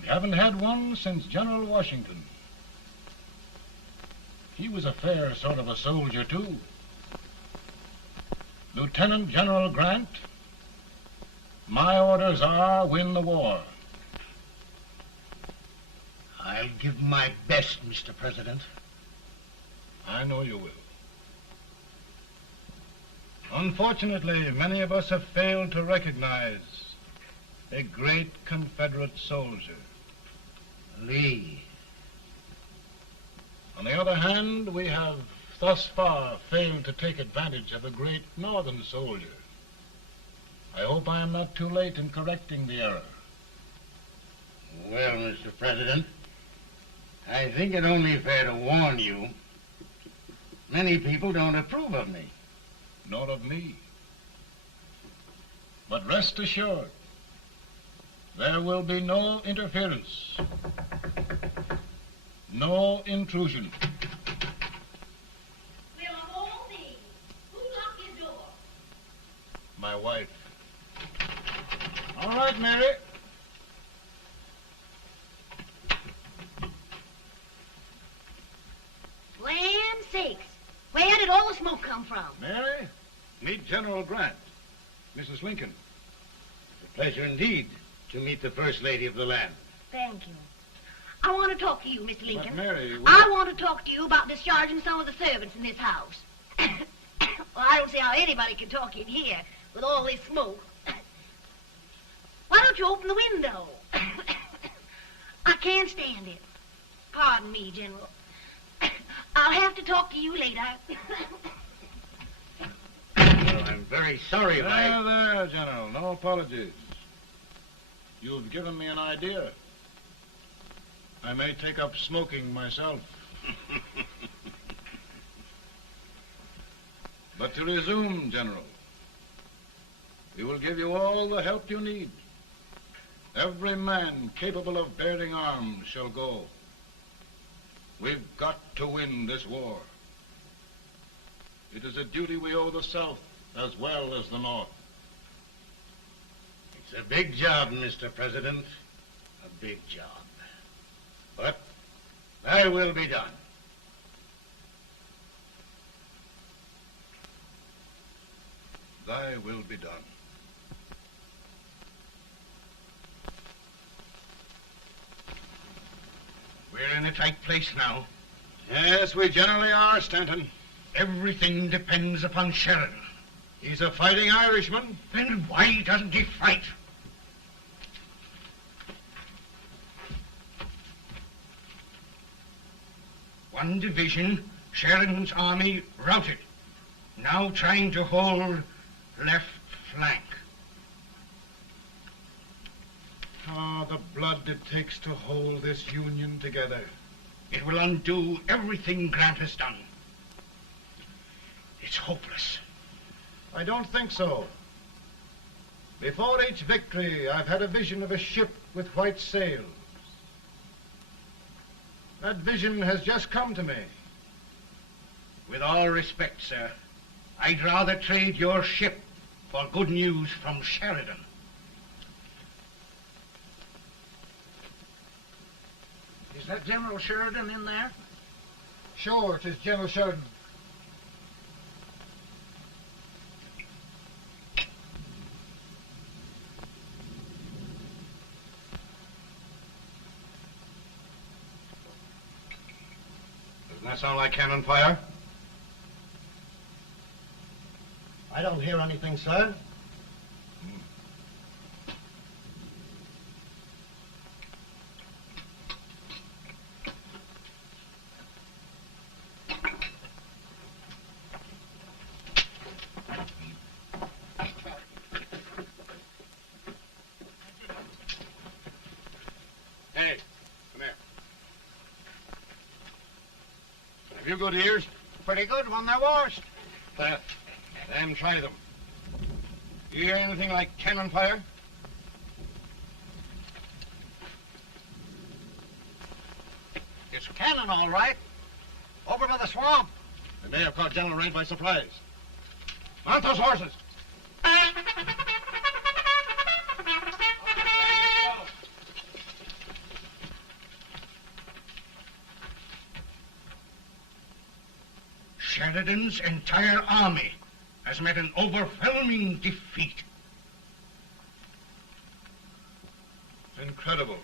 We haven't had one since General Washington. He was a fair sort of a soldier, too. Lieutenant General Grant, my orders are win the war. I'll give my best, Mr. President. I know you will. Unfortunately, many of us have failed to recognize a great Confederate soldier, Lee. On the other hand, we have thus far failed to take advantage of a great Northern soldier. I hope I am not too late in correcting the error. Well, Mr. President, I think it only fair to warn you. Many people don't approve of me. Nor of me. But rest assured, there will be no interference, no intrusion. Well, of all things, who locked your door? My wife. All right, Mary. Land sakes. Where did all the smoke come from? Mary, meet General Grant, Mrs. Lincoln. It's a pleasure indeed to meet the First Lady of the land. Thank you. I want to talk to you, Mr. Lincoln. But Mary, I want to talk to you about discharging some of the servants in this house. Well, I don't see how anybody can talk in here with all this smoke. Why don't you open the window? I can't stand it. Pardon me, General. I'll have to talk to you later. Well, I'm very sorry if I... There, General. No apologies. You've given me an idea. I may take up smoking myself. But to resume, General, we will give you all the help you need. Every man capable of bearing arms shall go. We've got to win this war. It is a duty we owe the South as well as the North. It's a big job, Mr. President. A big job. But thy will be done. Thy will be done. We're in a tight place now. Yes, we generally are, Stanton. Everything depends upon Sheridan. He's a fighting Irishman. Then why doesn't he fight? One division, Sheridan's army, routed. Now trying to hold left flank. Ah, the blood it takes to hold this Union together. It will undo everything Grant has done. It's hopeless. I don't think so. Before each victory, I've had a vision of a ship with white sails. That vision has just come to me. With all respect, sir, I'd rather trade your ship for good news from Sheridan. Is that General Sheridan in there? Sure, it is General Sheridan. Doesn't that sound like cannon fire? I don't hear anything, sir. Hey, come here. Have you good ears? Pretty good when they're washed. Then try them. You hear anything like cannon fire? It's cannon, all right. Over by the swamp. They may have caught General Rank by surprise. Mount those horses. Sheridan's entire army has met an overwhelming defeat. It's incredible.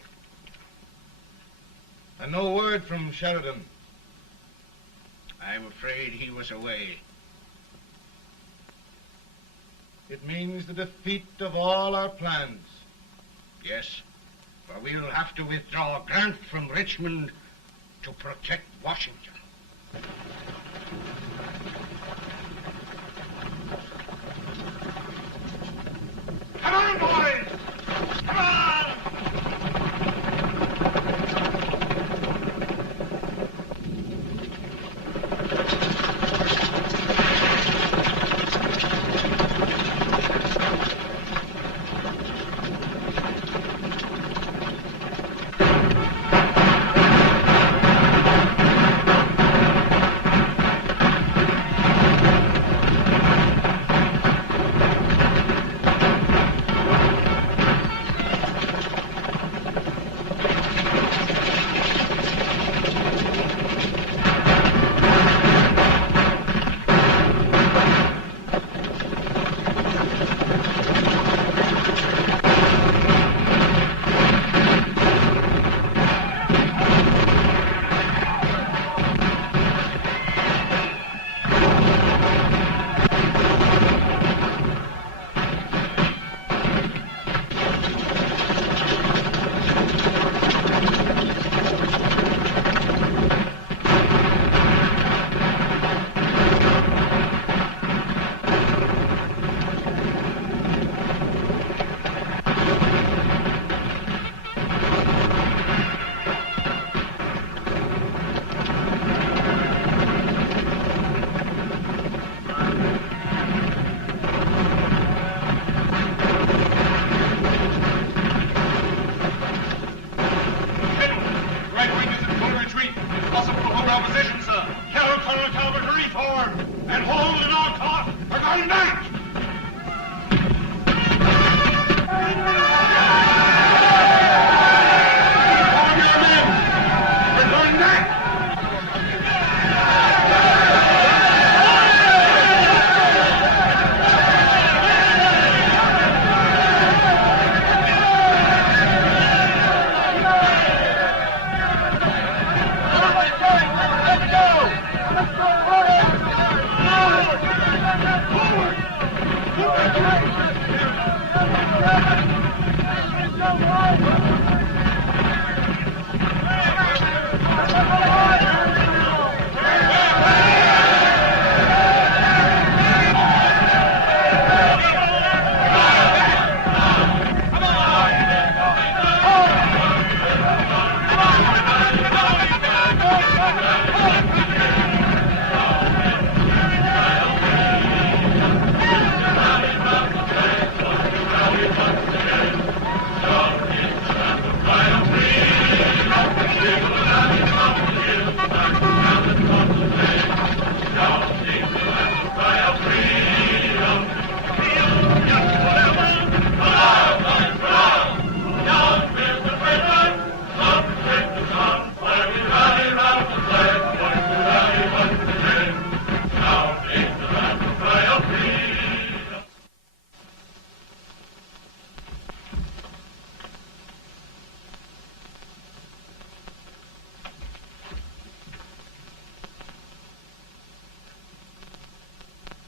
And no word from Sheridan. I'm afraid he was away. It means the defeat of all our plans. Yes, for we'll have to withdraw Grant from Richmond to protect Washington. Come on, boys! Come on!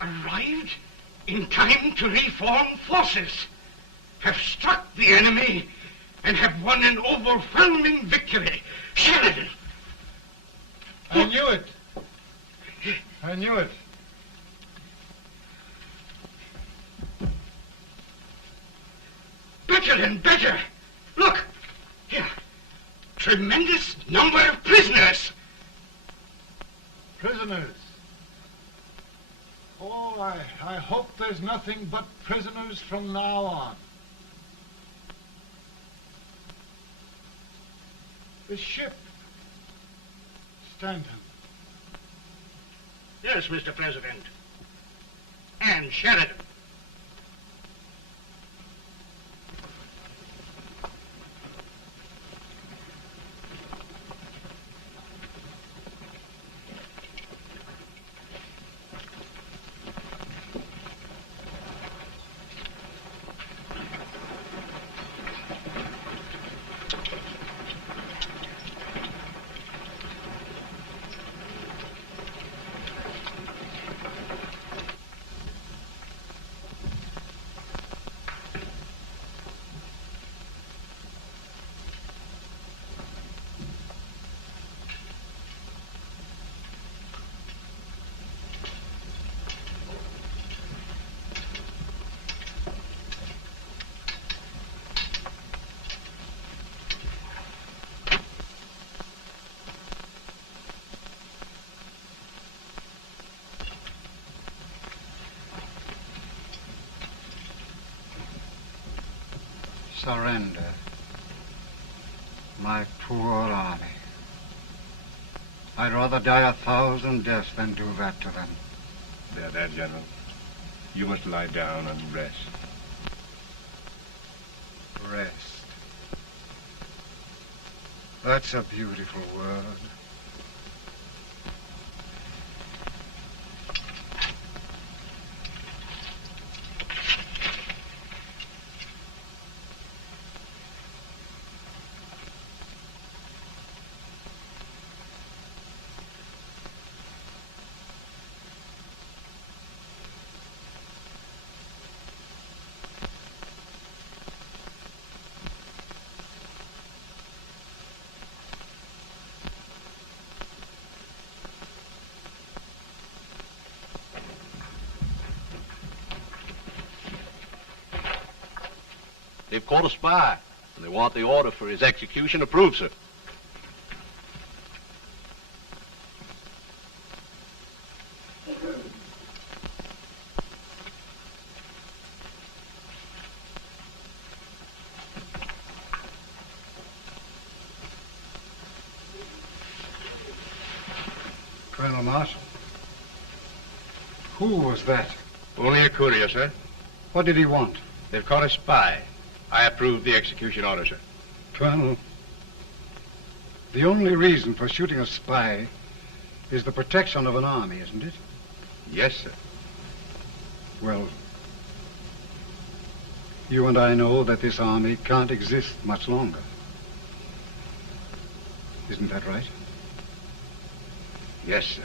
Arrived in time to reform forces, have struck the enemy, and have won an overwhelming victory. Sheridan! I knew it. I knew it. Better and better. Look, here. Tremendous number of prisoners. Prisoners? Oh, I hope there's nothing but prisoners from now on. The ship. Stanton. Yes, Mr. President. And Sheridan. Surrender. My poor army. I'd rather die 1,000 deaths than do that to them. They're dead, General. You must lie down and rest. Rest. That's a beautiful word. They've caught a spy, and they want the order for his execution approved, sir. Colonel Marshall. Who was that? Only a courier, sir. What did he want? They've caught a spy. I approve the execution order, sir. Colonel, the only reason for shooting a spy is the protection of an army, isn't it? Yes, sir. Well, you and I know that this army can't exist much longer. Isn't that right? Yes, sir.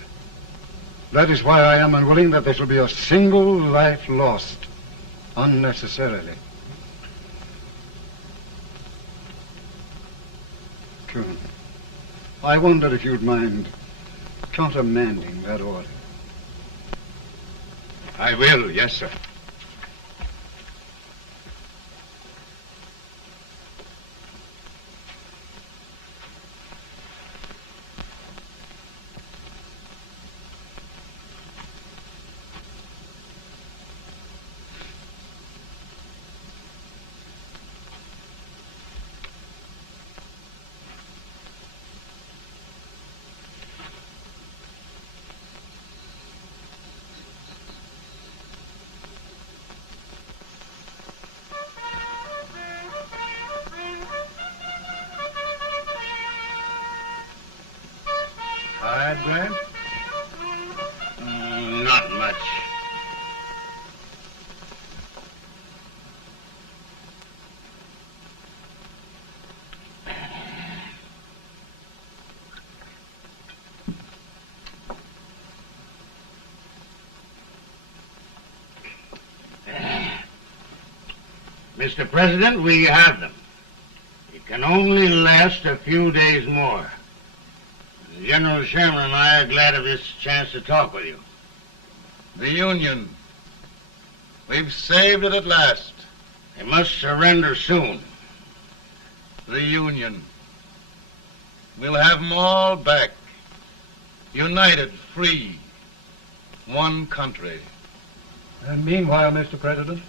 That is why I am unwilling that there shall be a single life lost unnecessarily. Colonel, I wonder if you'd mind countermanding that order. I will, yes, sir. Tired, Grant? Not much. Mr. President, we have them. It can only last a few days more. General Sherman and I are glad of this chance to talk with you. The Union. We've saved it at last. They must surrender soon. The Union. We'll have them all back. United, free. One country. And meanwhile, Mr. President,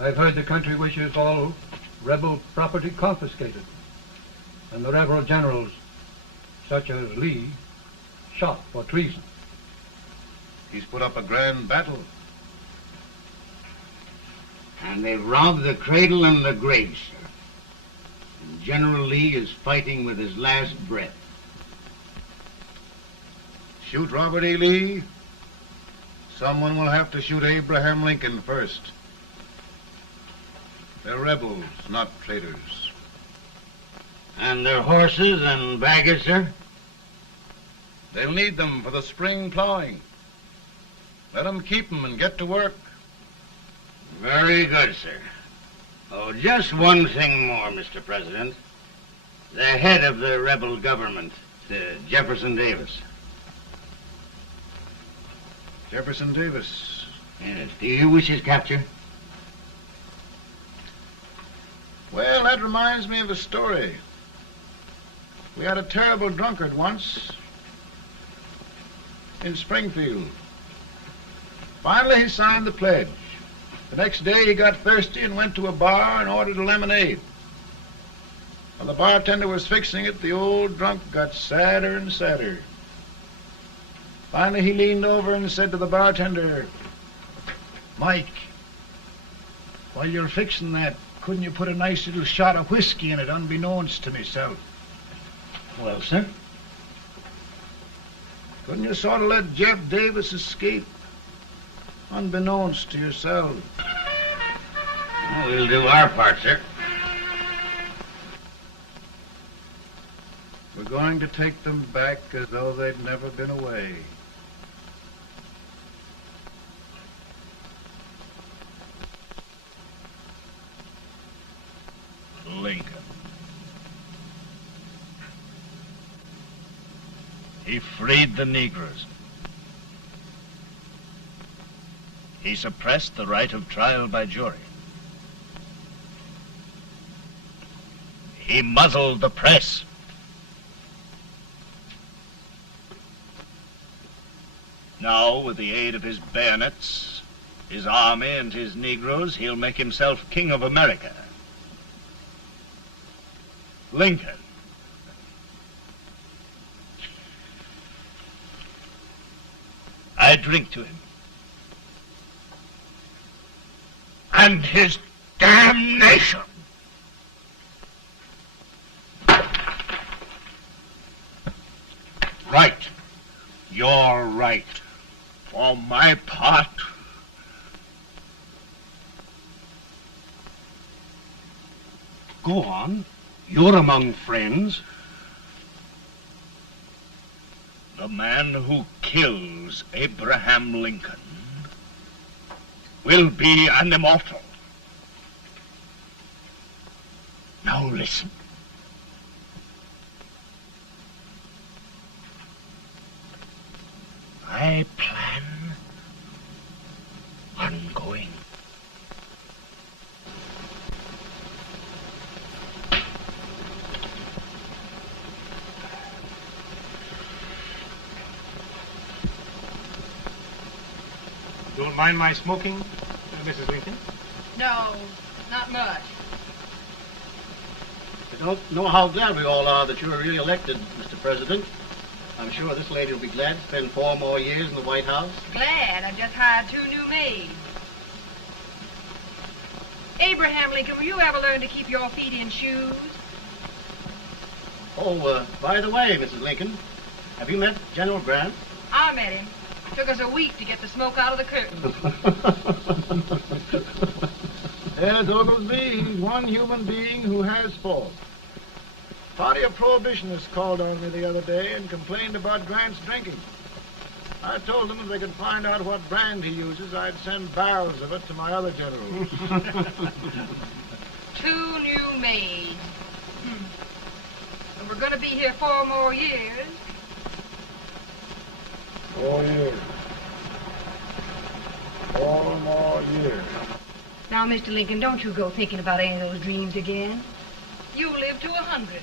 I've heard the country wishes all rebel property confiscated, and the rebel generals, such as Lee, shot for treason. He's put up a grand battle. And they've robbed the cradle and the grave, sir. And General Lee is fighting with his last breath. Shoot Robert E. Lee? Someone will have to shoot Abraham Lincoln first. They're rebels, not traitors. And their horses and baggage, sir? They'll need them for the spring plowing. Let them keep them and get to work. Very good, sir. Oh, just one thing more, Mr. President. The head of the rebel government, Jefferson Davis. Jefferson Davis? Yes. Do you wish his capture? Well, that reminds me of a story. We had a terrible drunkard once in Springfield. Finally, he signed the pledge. The next day, he got thirsty and went to a bar and ordered a lemonade. While the bartender was fixing it, the old drunk got sadder and sadder. Finally, he leaned over and said to the bartender, "Mike, while you're fixing that, couldn't you put a nice little shot of whiskey in it, unbeknownst to myself?" Well, sir? Couldn't you sort of let Jeff Davis escape, unbeknownst to yourself? Well, we'll do our part, sir. We're going to take them back as though they'd never been away. Lincoln. He freed the Negroes. He suppressed the right of trial by jury. He muzzled the press. Now, with the aid of his bayonets, his army, and his Negroes, he'll make himself king of America. Lincoln. I drink to him. And his damnation. Right. You're right. For my part, Go on. You're among friends. the man who kills Abraham Lincoln will be an immortal. Now listen. I plan on going. Don't mind my smoking, Mrs. Lincoln? No, not much. I don't know how glad we all are that you're re-elected, Mr. President. I'm sure this lady will be glad to spend 4 more years in the White House. Glad. I've just hired 2 new maids. Abraham Lincoln, will you ever learn to keep your feet in shoes? Oh, by the way, Mrs. Lincoln, have you met General Grant? I met him. Took us a week to get the smoke out of the curtain. Yes, Oglesby, he's one human being who has faults. Party of Prohibitionists called on me the other day and complained about Grant's drinking. I told them if they could find out what brand he uses, I'd send barrels of it to my other generals. 2 new maids. And we're going to be here 4 more years. 4 years. 4 more years. Now, Mr. Lincoln, don't you go thinking about any of those dreams again. You live to 100.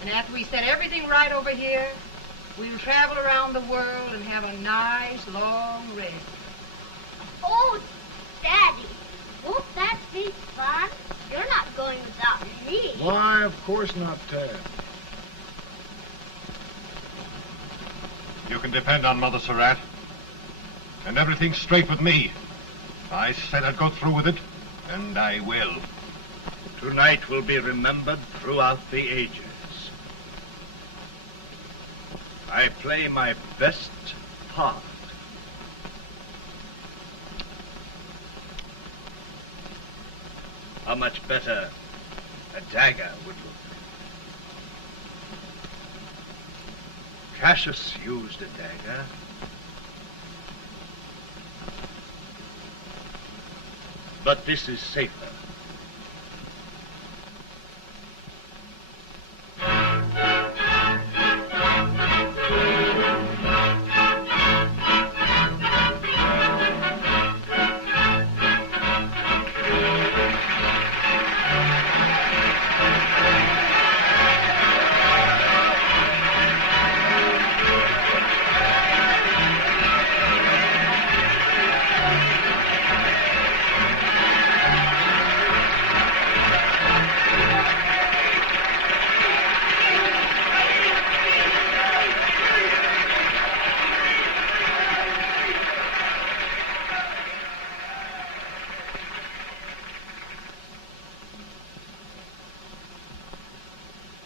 And after we set everything right over here, we'll travel around the world and have a nice, long rest. Oh, Daddy, won't that be fun? You're not going without me. Why, of course not, Tad. You can depend on Mother Surratt. And everything's straight with me. I said I'd go through with it, and I will. Tonight will be remembered throughout the ages. I play my best part. How much better a dagger would look. Cassius used a dagger. But this is safer.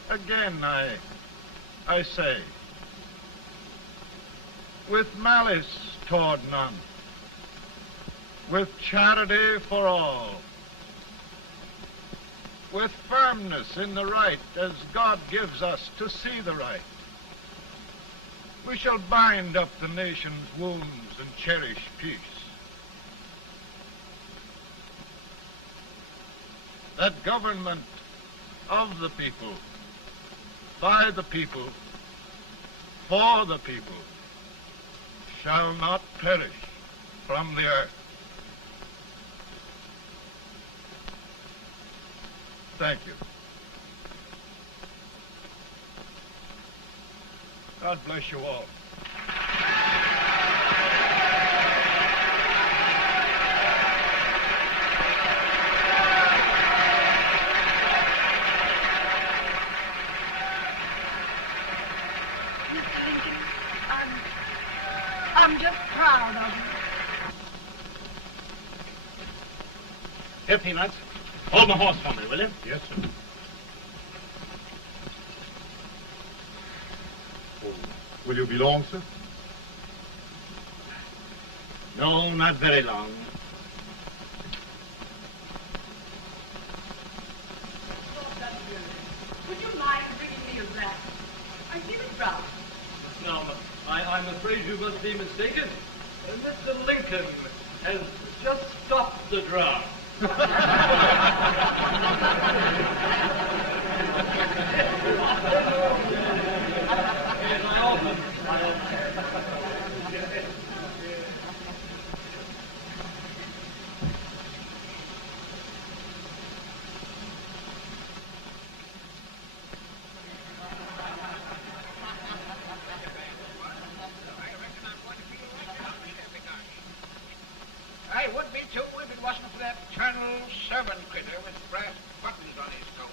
Again, I say, with malice toward none, with charity for all, with firmness in the right as God gives us to see the right, we shall bind up the nation's wounds and cherish peace. That government of the people, by the people, for the people, shall not perish from the earth. Thank you. God bless you all. I'm just proud of you. Here, Peanuts. Hold my horse for me, will you? Yes, sir. Oh, will you be long, sir? No, not very long. Would you mind bringing me a glass? I feel it brown. No, I'm afraid you must be mistaken. Mr. Lincoln has just stopped the drum. I would be too if it wasn't for that Colonel Servant critter with brass buttons on his coat.